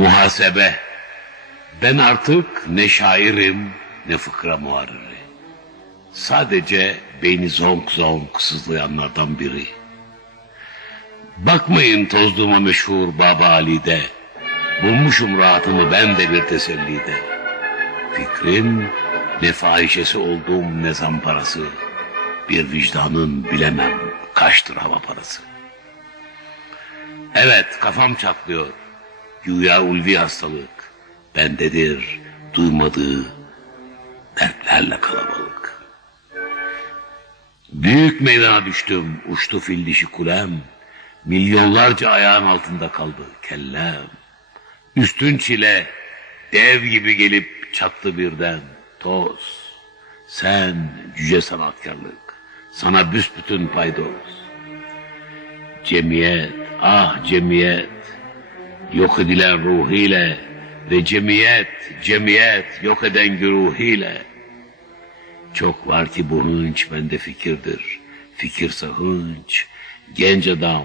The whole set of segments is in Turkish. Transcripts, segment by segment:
Muhasebe. Ben artık ne şairim ne fıkra muharriri. Sadece beyni zonk zonk sızlayanlardan biri. Bakmayın tozluğuma meşhur Baba Ali'de. Bulmuşum rahatımı ben de bir tesellide. Fikrim ne fahişesi olduğum ne zamparası. Bir vicdanın bilemem kaçtır hava parası. Evet kafam çatlıyor. Güya ulvi hastalık. Bendedir duymadığı dertlerle kalabalık. Büyük meydana düştüm, uçtu fil dişi kulem. Milyonlarca ayağın altında kaldı kellem. Üstün çile, dev gibi gelip çattı birden toz. Sen cüce sanatkarlık, sana büsbütün paydoz. Cemiyet, ah cemiyet, yok edilen ruhiyle ve cemiyet, cemiyet yok eden güruhiyle. Çok var ki bu hınç bende fikirdir. Fikirse hınç, genç adam,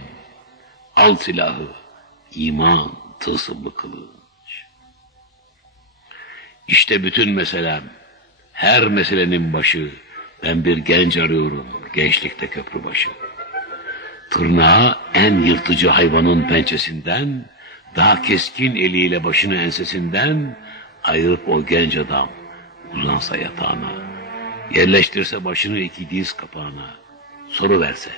al silahı, iman, tılsımlı kılıç. İşte bütün meselem, her meselenin başı, ben bir genç arıyorum, gençlikte köprü başı. Tırnağı en yırtıcı hayvanın pençesinden, daha keskin eliyle başını ensesinden ayırıp o genç adam uzansa yatağına. Yerleştirse başını iki diz kapağına. Soru verse.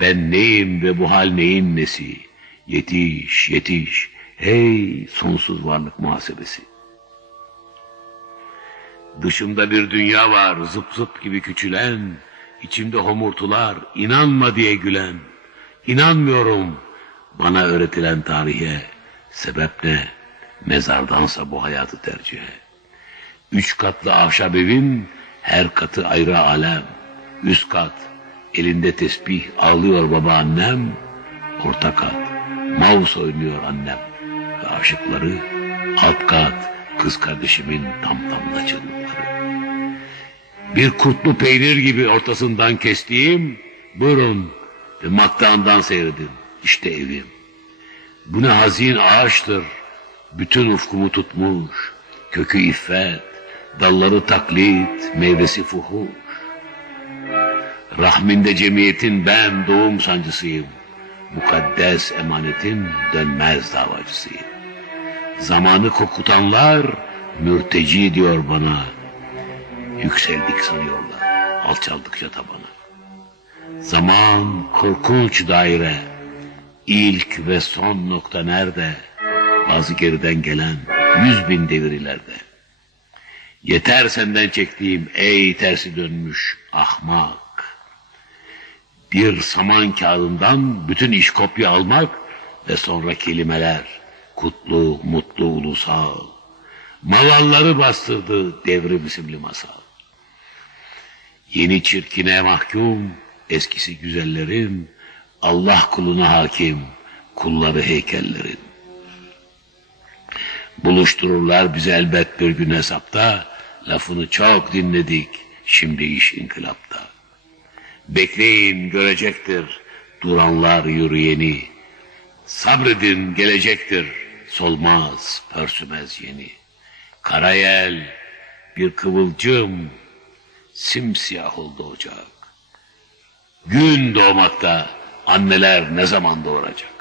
Ben neyim ve bu hal neyin nesi? Yetiş, yetiş. Hey sonsuz varlık muhasebesi. Dışımda bir dünya var zıp zıp gibi küçülen, içimde homurtular, inanma diye gülen. İnanmıyorum bana öğretilen tarihe. Sebep ne? Mezardansa bu hayatı tercih Üç katlı ahşap evim, her katı ayrı alem. Üst kat, elinde tesbih, ağlıyor babaannem. Orta kat, mouse oynuyor annem. Ve aşıkları, alt kat, kız kardeşimin tam tamla çığlıkları. Bir kurtlu peynir gibi ortasından kestiğim, buyurun ve maktağından seyredin. İşte evim. Bu ne hazin ağaçtır. Bütün ufkumu tutmuş. Kökü iffet, dalları taklit, meyvesi fuhuş. Rahminde cemiyetin ben doğum sancısıyım. Mukaddes emanetin dönmez davacısıyım. Zamanı kokutanlar mürteci diyor bana. Yükseldik sanıyorlar, alçaldıkça tabana. Zaman korkunç daire. İlk ve son nokta nerede? Bazı geriden gelen yüz bin devir ileride. Yeter senden çektiğim ey tersi dönmüş ahmak. Bir saman kağıdından bütün iş kopya almak ve sonra kelimeler kutlu, mutlu, ulusal. Malalları bastırdı devrim isimli masal. Yeni çirkine mahkum, eskisi güzellerim, Allah kuluna hakim, kulları heykellerin. Buluştururlar bizi elbet bir gün hesapta, lafını çok dinledik, şimdi iş inkılapta. Bekleyin görecektir duranlar yürüyeni, sabredin gelecektir solmaz pörsümez yeni. Karayel bir kıvılcım simsiyah oldu ocak. Gün doğmakta anneler ne zaman doğuracak?